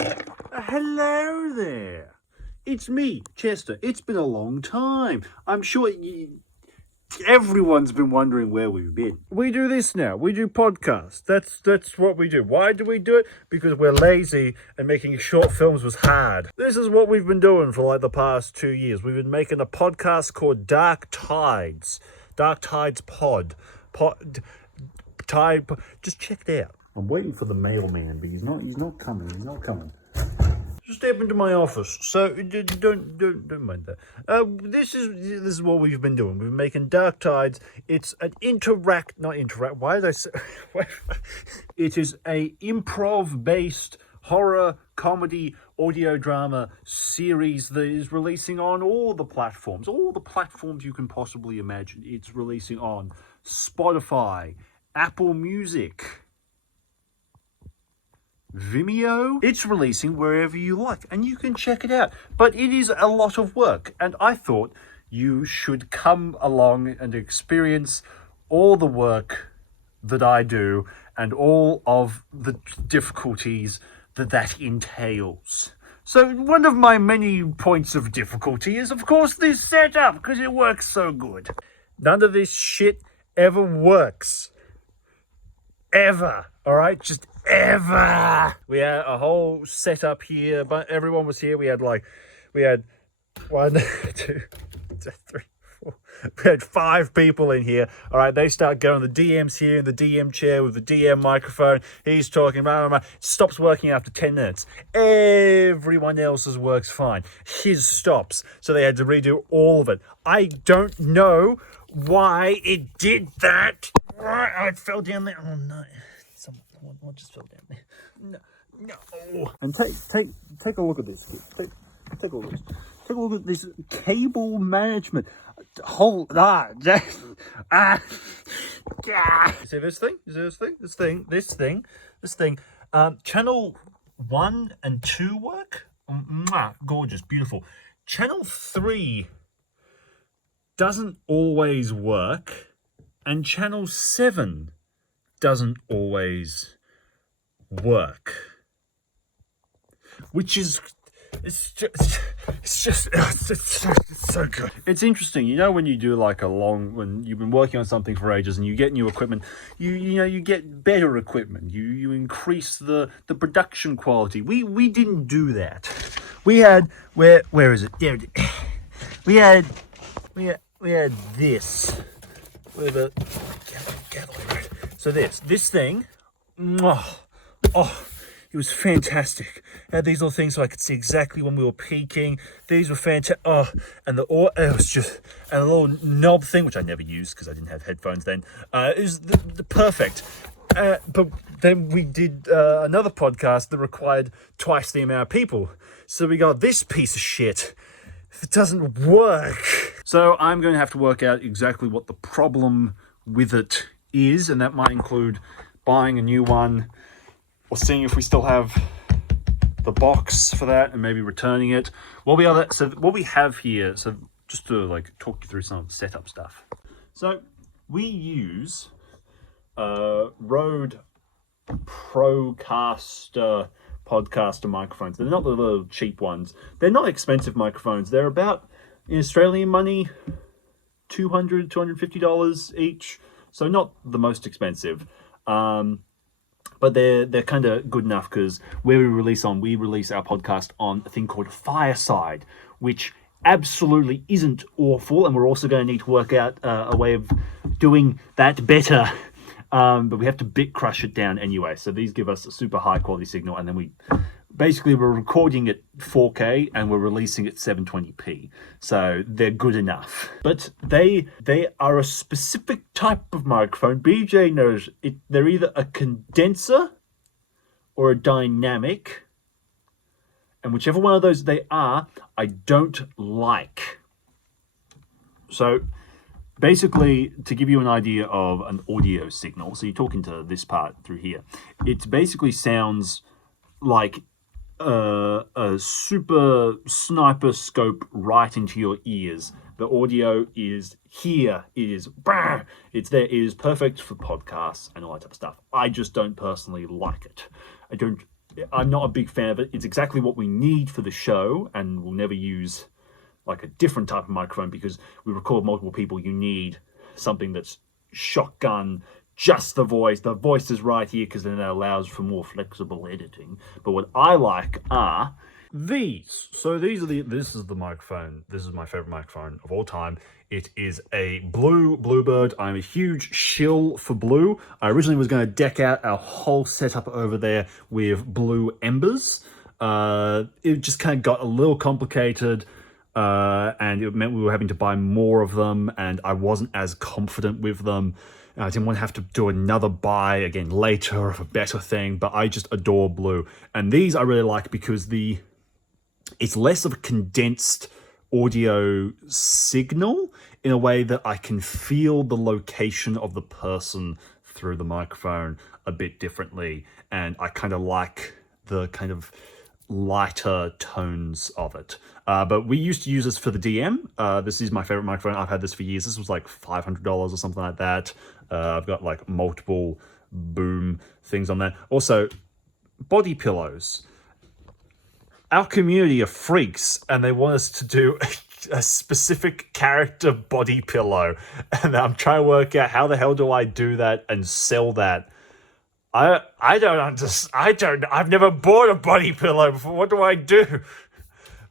Hello there. It's me, Chester. It's been a long time. I'm sure everyone's been wondering where we've been. We do this now. We do podcasts. That's what we do. Why do we do it? Because we're lazy and making short films was hard. This is what we've been doing for like the past 2 years. We've been making a podcast called Dark Tides. Dark Tides Pod. Just check it out. I'm waiting for the mailman, but he's not coming. He's not coming. Just step into my office. So don't mind that. This is what we've been doing. We've been making Dark Tides. It's an not interact. Why did I say? It is a improv-based horror comedy audio drama series that is releasing on all the platforms you can possibly imagine. It's releasing on Spotify, Apple Music, Vimeo. It's releasing wherever you like, and you can check it out. But it is a lot of work, and I thought you should come along and experience all the work that I do and all of the difficulties that entails. So one of my many points of difficulty is, of course, this setup, because it works so good. None of this shit ever works. Ever. All right? Just ever. We had a whole setup here, but everyone was here. We had 1, 2, 3, 4. We had 5 people in here. All right, they start going. The DM's here in the DM chair with the DM microphone. He's talking. Stops working after 10 minutes. Everyone else's works fine. His stops. So they had to redo all of it. I don't know why it did that. I fell down there. Oh no. Someone just fell down there. No. And take a look at this. Take a look at this. Take a look at this cable management. You see this thing? This thing. Channel 1 and 2 work. Gorgeous, beautiful. Channel 3 doesn't always work, and channel 7 doesn't always work, which is it's so good. It's interesting, when you do when you've been working on something for ages and you get new equipment, you get better equipment. You increase the production quality. We didn't do that. We had where is it? There it is. We had this with a gallery. So this thing, it was fantastic. I had these little things so I could see exactly when we were peaking. These were fantastic. And it was just, and a little knob thing, which I never used because I didn't have headphones then. It was the perfect. But then we did another podcast that required twice the amount of people. So we got this piece of shit. It doesn't work. So I'm going to have to work out exactly what the problem with it is, and that might include buying a new one or seeing if we still have the box for that and maybe returning it. What we have here, so just to talk you through some of the setup stuff. So we use Rode Procaster podcaster microphones. They're not the little cheap ones. They're not expensive microphones. They're about, in Australian money, $200, $250 each. So not the most expensive. But they're kind of good enough because we release our podcast on a thing called Fireside, which absolutely isn't awful. And we're also going to need to work out a way of doing that better. But we have to bit crush it down anyway. So these give us a super high quality signal, and then we're recording at 4K and we're releasing at 720p. So they're good enough. But they are a specific type of microphone. BJ knows it. They're either a condenser or a dynamic. And whichever one of those they are, I don't like. So basically, to give you an idea of an audio signal, so you're talking to this part through here, it basically sounds like a super sniper scope right into your ears. The audio is here. It's there. It is perfect for podcasts and all that type of stuff. I just don't personally like it. I don't I'm not a big fan of it. It's exactly what we need for the show, and we'll never use like a different type of microphone because we record multiple people. You need something that's shotgun, just the voice. The voice is right here because then it allows for more flexible editing. But what I like are these. So these are this is the microphone. This is my favorite microphone of all time. It is a blue Bluebird. I'm a huge shill for blue. I originally was going to deck out our whole setup over there with blue embers. It just kind of got a little complicated. And it meant we were having to buy more of them, and I wasn't as confident with them. I didn't want to have to do another buy again later of a better thing, but I just adore blue. And these I really like because it's less of a condensed audio signal in a way that I can feel the location of the person through the microphone a bit differently, and I kind of like the kind of lighter tones of it. But we used to use this for the DM. This is my favorite microphone. I've had this for years. This was like $500 or something like that. I've got like multiple boom things on there. Also, body pillows. Our community are freaks, and they want us to do a specific character body pillow. And I'm trying to work out how the hell do I do that and sell that. I don't understand. I've never bought a body pillow before. What do I do?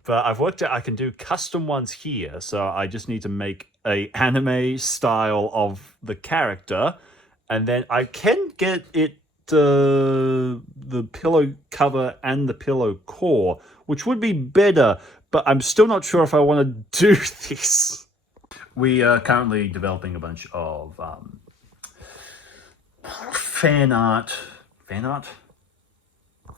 But I've worked out I can do custom ones here, so I just need to make a anime style of the character, and then I can get it the pillow cover and the pillow core, which would be better, but I'm still not sure if I want to do this. We are currently developing a bunch of fan art,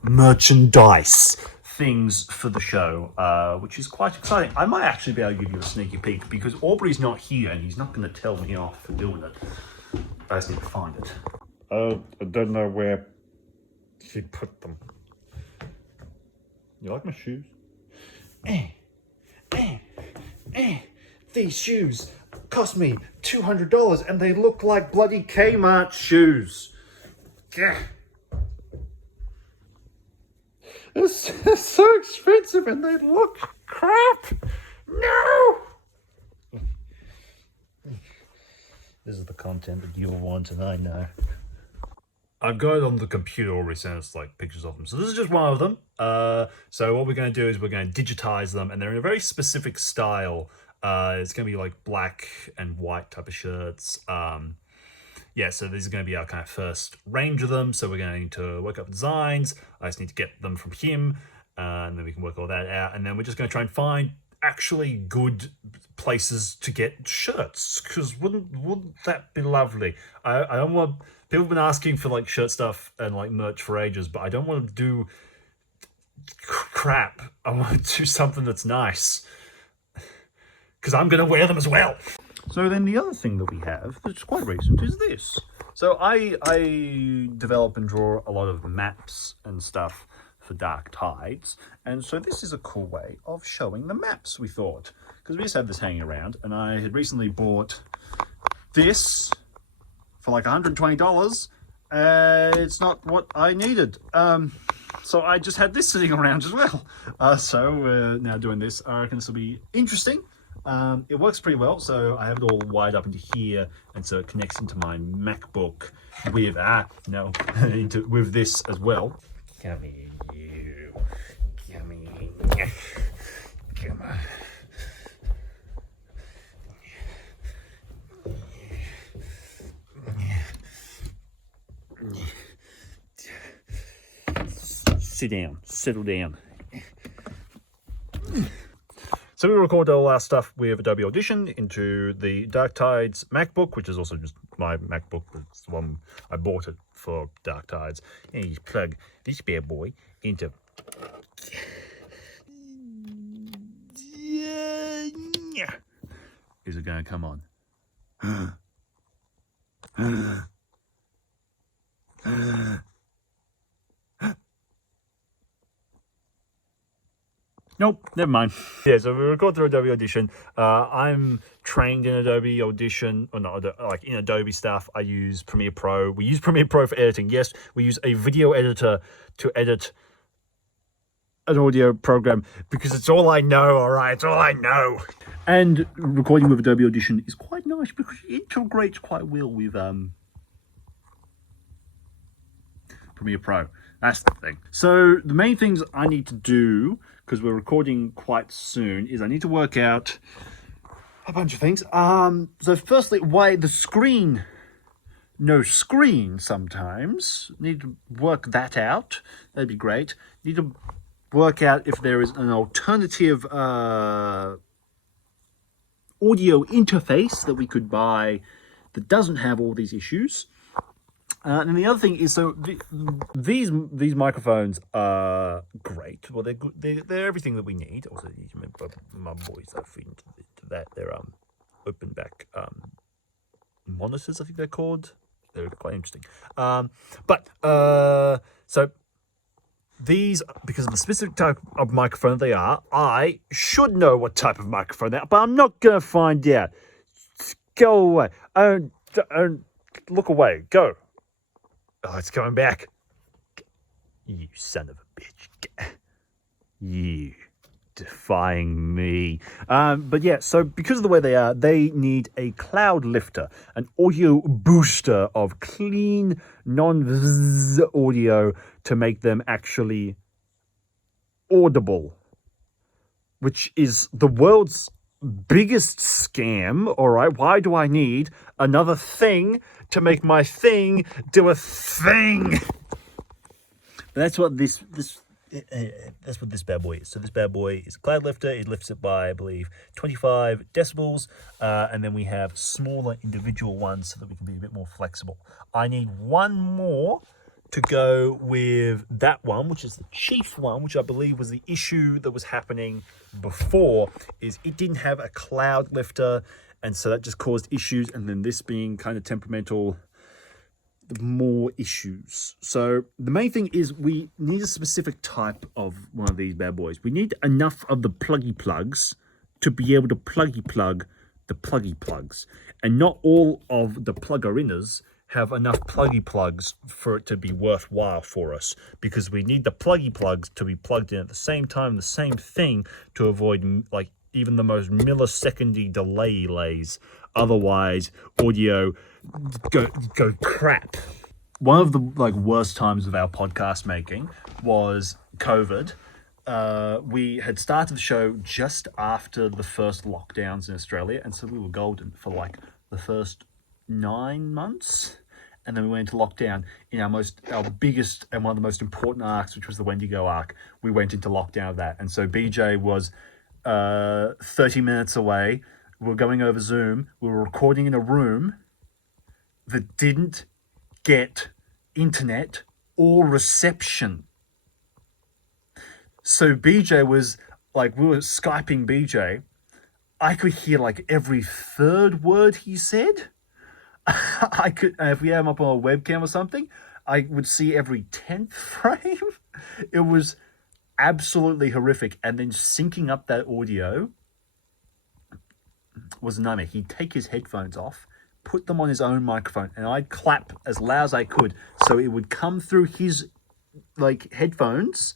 merchandise things for the show, which is quite exciting. I might actually be able to give you a sneaky peek because Aubrey's not here and he's not going to tell me off for doing it. I just need to find it. I don't know where she put them. You like my shoes? These shoes cost me $200 and they look like bloody Kmart shoes. Yeah. They're so expensive and they look crap. No! This is the content that you'll want, and I know. I've got it on the computer already, sent us like pictures of them. So this is just one of them. So what we're going to do is we're going to digitize them, and they're in a very specific style. It's going to be like black and white type of shirts. Yeah, so these are going to be our kind of first range of them. So we're going to work up designs. I just need to get them from him, and then we can work all that out. And then we're just going to try and find actually good places to get shirts, because wouldn't that be lovely? I don't want... People have been asking for like shirt stuff and like merch for ages, but I don't want to do crap. I want to do something that's nice, because I'm going to wear them as well. So then the other thing that we have, that's quite recent, is this. So I develop and draw a lot of maps and stuff for Dark Tides, and so this is a cool way of showing the maps, we thought, because we just have this hanging around, and I had recently bought this for like $120. It's not what I needed, so I just had this sitting around as well. So we're now doing this. I reckon this will be interesting. It works pretty well, so I have it all wired up into here, and so it connects into my MacBook with with this as well. Come here, you. Come here. Come on. Sit down, settle down. So we recorded all our stuff with Adobe Audition into the Dark Tides MacBook, which is also just my MacBook. It's the one I bought it for Dark Tides. And you just plug this bad boy into... Is it going to come on? Nope, never mind. Yeah, so we record through Adobe Audition. I'm trained in Adobe Audition, or not, like in Adobe stuff. I use Premiere Pro. We use Premiere Pro for editing. Yes, we use a video editor to edit an audio program because it's all I know, all right? It's all I know. And recording with Adobe Audition is quite nice because it integrates quite well with Premiere Pro. That's the thing. So the main things I need to do, because we're recording quite soon, is I need to work out a bunch of things. So firstly, why the screen, no screen sometimes. Need to work that out. That'd be great. Need to work out if there is an alternative audio interface that we could buy that doesn't have all these issues. And the other thing is, so these microphones are great. Well, they're good. They're everything that we need. Also, you remember my boys are feeding to that. They're open back monitors, I think they're called. They're quite interesting. So these, because of the specific type of microphone they are, I should know what type of microphone they are, but I'm not gonna find out. Go away. Look away. Go. Oh, it's coming back. You son of a bitch. You defying me. But yeah, so because of the way they are, they need a cloud lifter, an audio booster of clean, non-vzz audio to make them actually audible, which is the world's biggest scam. All right, why do I need another thing to make my thing do a thing? That's what this bad boy is. So this bad boy is a cloud lifter. It lifts it by, I believe, 25 decibels, and then we have smaller individual ones so that we can be a bit more flexible. I need one more to go with that one, which is the chief one, which I believe was the issue that was happening before, is it didn't have a cloud lifter, and so that just caused issues, and then this being kind of temperamental, more issues. So the main thing is we need a specific type of one of these bad boys. We need enough of the pluggy plugs to be able to pluggy plug the pluggy plugs, and not all of the plugger-inners have enough pluggy plugs for it to be worthwhile for us, because we need the pluggy plugs to be plugged in at the same time, the same thing, to avoid like even the most millisecondy delays. Otherwise, audio go crap. One of the worst times of our podcast making was COVID. We had started the show just after the first lockdowns in Australia, and so we were golden for like the first 9 months. And then we went into lockdown in our biggest and one of the most important arcs, which was the Wendigo arc. We went into lockdown of that. And so BJ was 30 minutes away. We were going over Zoom. We were recording in a room that didn't get internet or reception. So BJ was like, we were Skyping BJ. I could hear like every third word he said. I could, if we had him up on a webcam or something, I would see every 10th frame. It was absolutely horrific. And then syncing up that audio was a nightmare. He'd take his headphones off, put them on his own microphone, and I'd clap as loud as I could so it would come through his headphones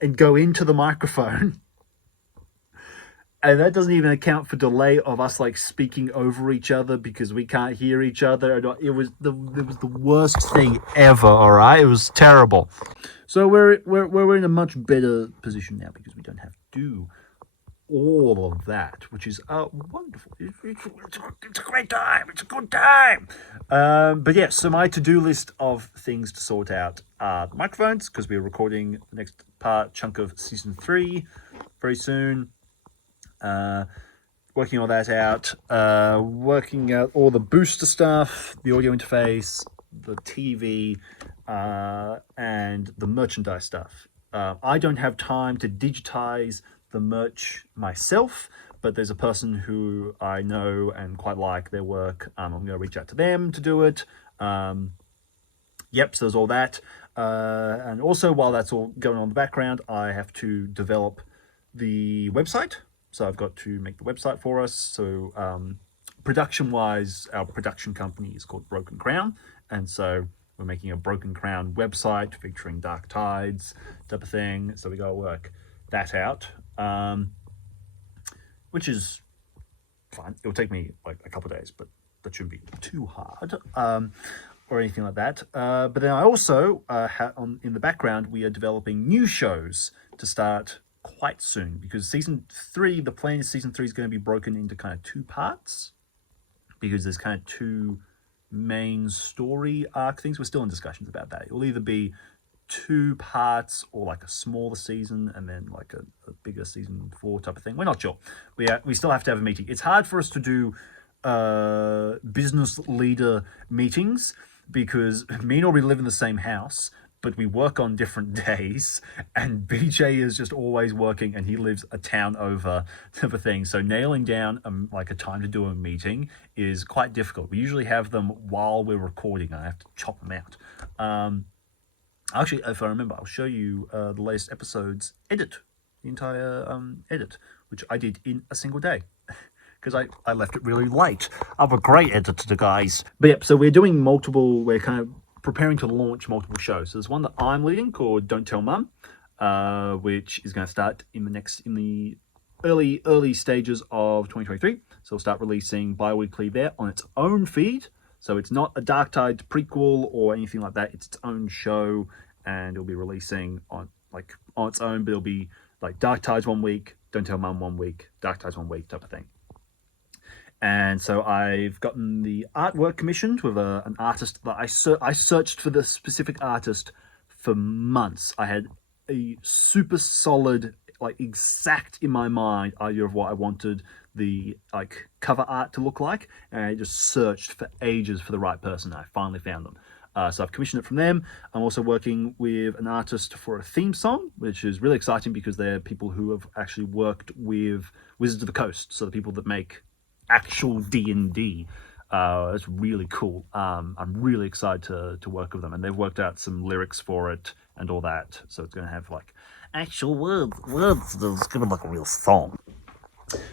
and go into the microphone. And that doesn't even account for delay of us speaking over each other because we can't hear each other. It was the worst thing ever. All right, it was terrible. So we're in a much better position now because we don't have to do all of that, which is wonderful. It's a great time. It's a good time. But yeah, so my to-do list of things to sort out are the microphones, because we're recording the next chunk of season 3 very soon. Working all that out, working out all the booster stuff, the audio interface, the TV, and the merchandise stuff. I don't have time to digitize the merch myself, but there's a person who I know and quite like their work. I'm going to reach out to them to do it. Yep, so there's all that. And also, while that's all going on in the background, I have to develop the website. So I've got to make the website for us. So production-wise, our production company is called Broken Crown. And so We're making a Broken Crown website featuring Dark Tides type of thing. So we got to work that out, which is fine. It will take me like a couple of days, but that shouldn't be too hard or anything like that. But then I also in the background, we are developing new shows to start quite soon, because the plan is season 3 is going to be broken into kind of 2 parts, because there's kind of 2 main story arc things. We're still in discussions about that. It will either be 2 parts or like a smaller season and then like a bigger season 4 type of thing. We're not sure. We still have to have a meeting. It's hard for us to do business leader meetings because me and Aubrey live in the same house, but we work on different days, and BJ is just always working, and he lives a town over type of thing. So nailing down like a time to do a meeting is quite difficult. We usually have them while we're recording. I have to chop them out. Actually, if I remember, I'll show you the latest episode's edit, the entire edit, which I did in a single day. Because I left it really late. I'm a great editor, guys. But yeah, so we're kind of preparing to launch multiple shows. So there's one that I'm leading called Don't Tell Mum, which is going to start in the early stages of 2023. So we'll start releasing bi-weekly there on its own feed. So it's not a Dark Tide prequel or anything like that. It's its own show, and it'll be releasing on its own, but it'll be like Dark Tides 1 week, Don't Tell Mum 1 week, Dark Tides 1 week type of thing. And so I've gotten the artwork commissioned with an artist that I searched for the specific artist for months. I had a super solid, like exact in my mind idea of what I wanted the like cover art to look like, and I just searched for ages for the right person. I finally found them. So I've commissioned it from them. I'm also working with an artist for a theme song, which is really exciting because they're people who have actually worked with Wizards of the Coast, so the people that make actual D&D. It's really cool. I'm really excited to work with them, and they've worked out some lyrics for it and all that, so it's going to have like actual words that's going to be like a real song.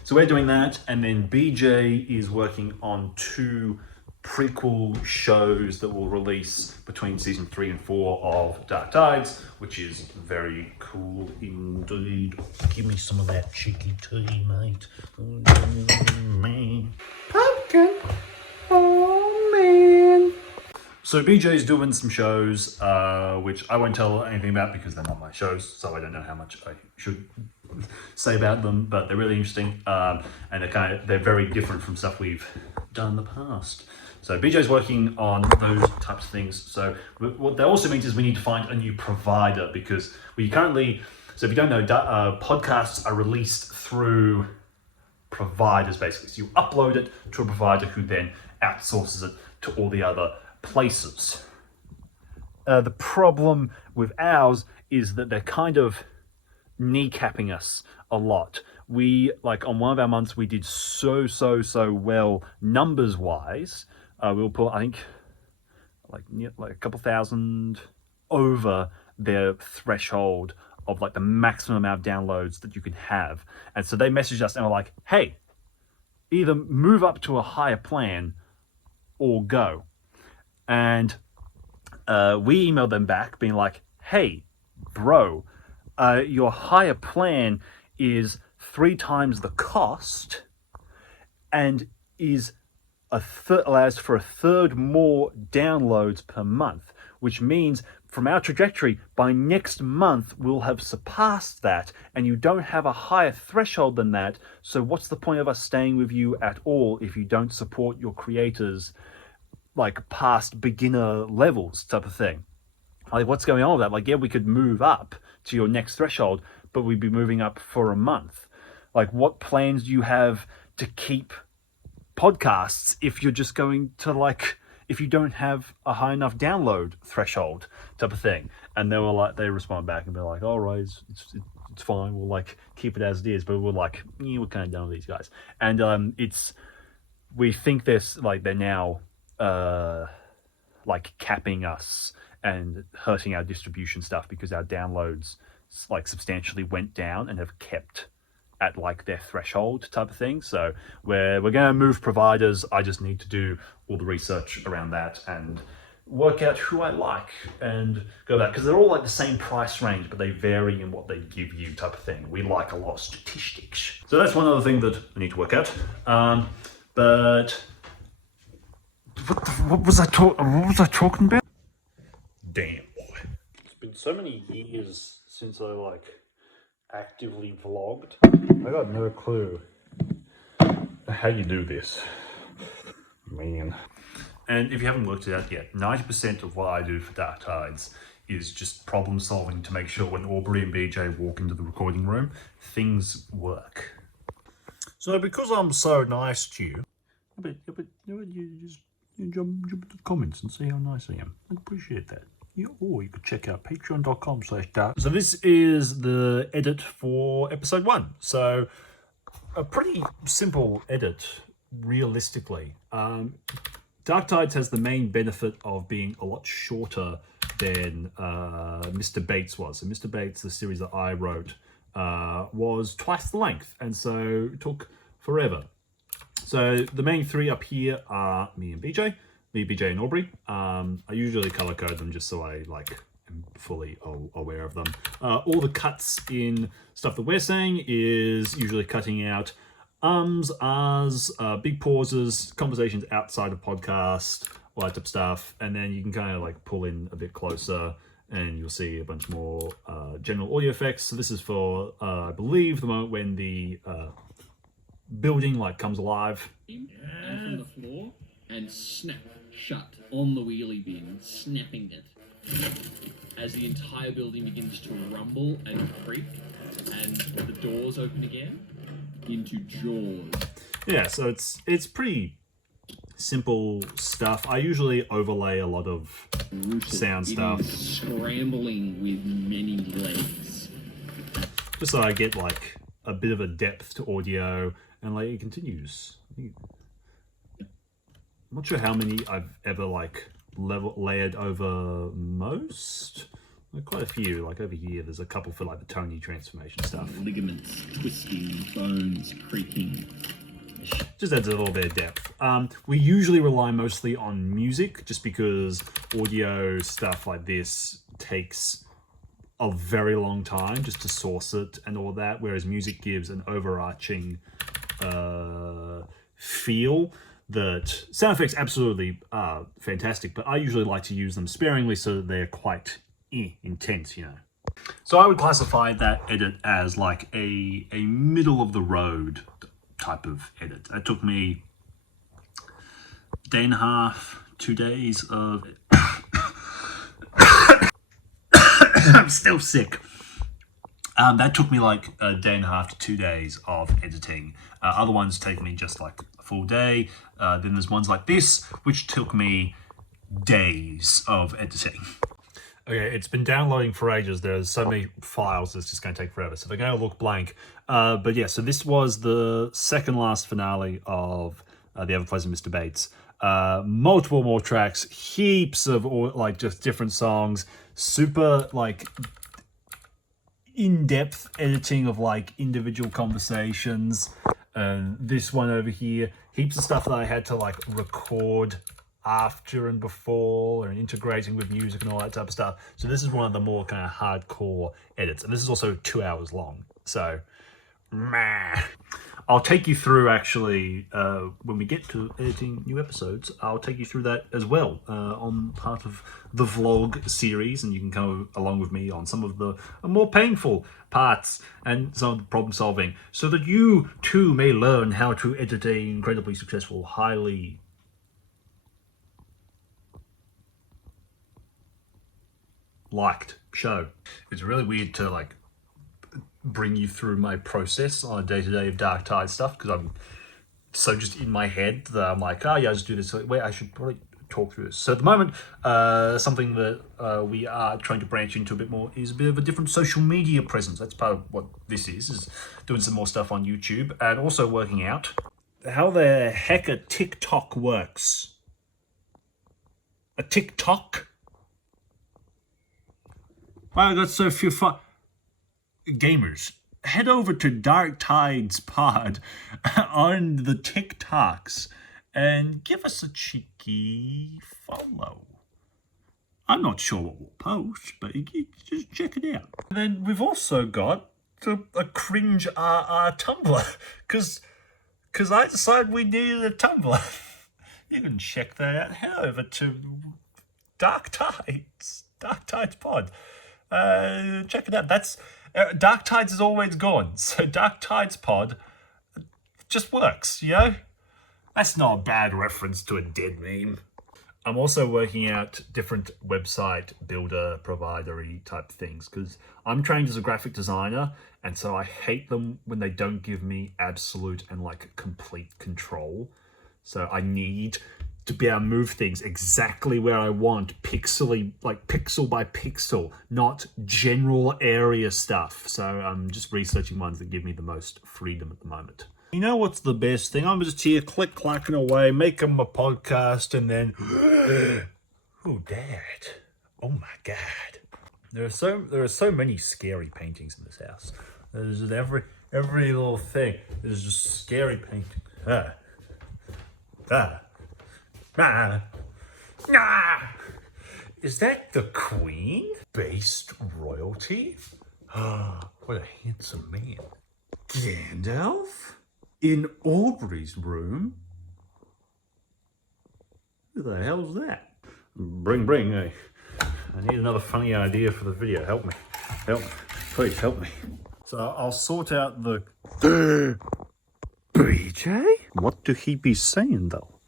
So we're doing that, and then BJ is working on 2 prequel shows that will release between season 3 and 4 of Dark Tides, which is very cool indeed. Give me some of that cheeky tea, mate. Oh, man. Pumpkin. Oh, man. So BJ's doing some shows, which I won't tell anything about because they're not my shows, so I don't know how much I should say about them, but they're really interesting, and they're very different from stuff we've done in the past. So BJ's working on those types of things. So what that also means is we need to find a new provider, because we currently, so if you don't know, podcasts are released through providers basically. So you upload it to a provider who then outsources it to all the other places. The problem with ours is that they're kind of kneecapping us a lot. We, like on one of our months, we did so well numbers wise. We'll put, I think, like a couple thousand over their threshold of like the maximum amount of downloads that you can have. And so they messaged us and were like, hey, either move up to a higher plan or go. And we emailed them back being like, hey, bro, your higher plan is 3 times the cost and is allows for a third more downloads per month, which means from our trajectory, by next month, we'll have surpassed that, and you don't have a higher threshold than that, so what's the point of us staying with you at all if you don't support your creators like past beginner levels type of thing? Like, what's going on with that? Like, yeah, we could move up to your next threshold, but we'd be moving up for a month. Like, what plans do you have to keep podcasts if you're just going to like, if you don't have a high enough download threshold type of thing? And they were like, they respond back and be like, all right, it's fine, we'll like keep it as it is. But we're like, yeah, we're kind of done with these guys. And we think they're now like capping us and hurting our distribution stuff because our downloads like substantially went down and have kept at like their threshold type of thing. So we're going to move providers. I just need to do all the research around that and work out who I like and go back, because they're all like the same price range, but they vary in what they give you, type of thing. We like a lot of statistics, so that's one other thing that I need to work out. But what was I talking about? Damn, boy, it's been so many years since I like actively vlogged. I got no clue how you do this, man. And if you haven't worked it out yet, 90% of what I do for Dark Tides is just problem solving to make sure when Aubrey and BJ walk into the recording room, things work. So because I'm so nice to you, But you just jump into the comments and see how nice I am. I'd appreciate that. Or you could check out patreon.com/dark. so this is the edit for episode 1. So a pretty simple edit, realistically. Dark Tides has the main benefit of being a lot shorter than Mr. Bates was. So Mr. Bates, the series that I wrote, was twice the length, and so it took forever. So the main 3 up here are me, BJ, and Aubrey. I usually color code them just so I am fully aware of them. All the cuts in stuff that we're saying is usually cutting out ums, ahs, big pauses, conversations outside of podcast, all that type of stuff, and then you can kind of like pull in a bit closer and you'll see a bunch more general audio effects. So this is for, I believe, the moment when the building like comes alive. And from the floor and snap shut on the wheelie bin, snapping it as the entire building begins to rumble and creak and the doors open again into Jaws. Yeah, so it's pretty simple stuff. I usually overlay a lot of sound stuff. It is scrambling with many legs. Just so I get like a bit of a depth to audio, and like it continues. I'm not sure how many I've ever like layered over most. Like quite a few. Like over here, there's a couple for like the Tony transformation stuff. Ligaments twisting, bones creaking. Just adds a little bit of depth. We usually rely mostly on music, just because audio stuff like this takes a very long time just to source it and all that, whereas music gives an overarching feel that sound effects absolutely are fantastic, but I usually like to use them sparingly so that they're quite intense, you know. So I would classify that edit as like a middle of the road type of edit. It took me a day and a half, 2 days of I'm still sick. That took me like a day and a half to 2 days of editing. Other ones take me just like a full day. Then there's ones like this, which took me days of editing. Okay, it's been downloading for ages. There's so many files, it's just going to take forever. So they're going to look blank. But yeah, so this was the second last finale of The Ever-Pleasant Mr. Bates. Multiple more tracks, heaps of like just different songs, super like in-depth editing of like individual conversations. And this one over here, heaps of stuff that I had to like record after and before and integrating with music and all that type of stuff. So this is one of the more kind of hardcore edits, and this is also 2 hours long. So I'll take you through actually when we get to editing new episodes. I'll take you through that as well on part of the vlog series, and you can come along with me on some of the more painful parts and some of the problem solving, so that you too may learn how to edit a incredibly successful, highly liked show. It's really weird to like bring you through my process on a day-to-day of Dark Tide stuff, because I'm so just in my head that I'm like, oh yeah, I just do this. Wait, I should probably talk through this. So at the moment, something that we are trying to branch into a bit more is a bit of a different social media presence. That's part of what this is doing some more stuff on YouTube, and also working out how the heck a TikTok works. A TikTok? Wow, I got so few gamers. Head over to Dark Tides Pod on the TikToks and give us a cheeky follow. I'm not sure what we'll post, but you just check it out. And then we've also got a cringe Tumblr, because I decided we needed a Tumblr. You can check that out. Head over to Dark Tides Pod. Check it out. That's Dark Tides is always gone, so Dark Tides Pod just works, you know? That's not a bad reference to a dead meme. I'm also working out different website builder, provider-y type things, because I'm trained as a graphic designer, and so I hate them when they don't give me absolute and like complete control. So I need to be able to move things exactly where I want, pixel by pixel, not general area stuff. So I'm just researching ones that give me the most freedom at the moment. You know what's the best thing? I'm just here click-clacking away, making my podcast, and then... oh, Dad. Oh, my God. There are so many scary paintings in this house. There's just every little thing. There's just scary painting. Is that the Queen? Based royalty? What a handsome man. Gandalf? In Aubrey's room? Who the hell's that? Bring, I need another funny idea for the video. Help me. Please help me. So I'll sort out the... BJ? What do he be saying, though?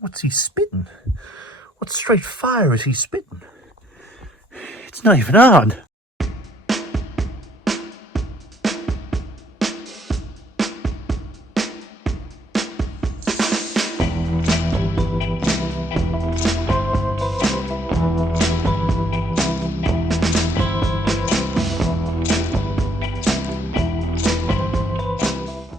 What's he spitting? What straight fire is he spitting? It's not even on.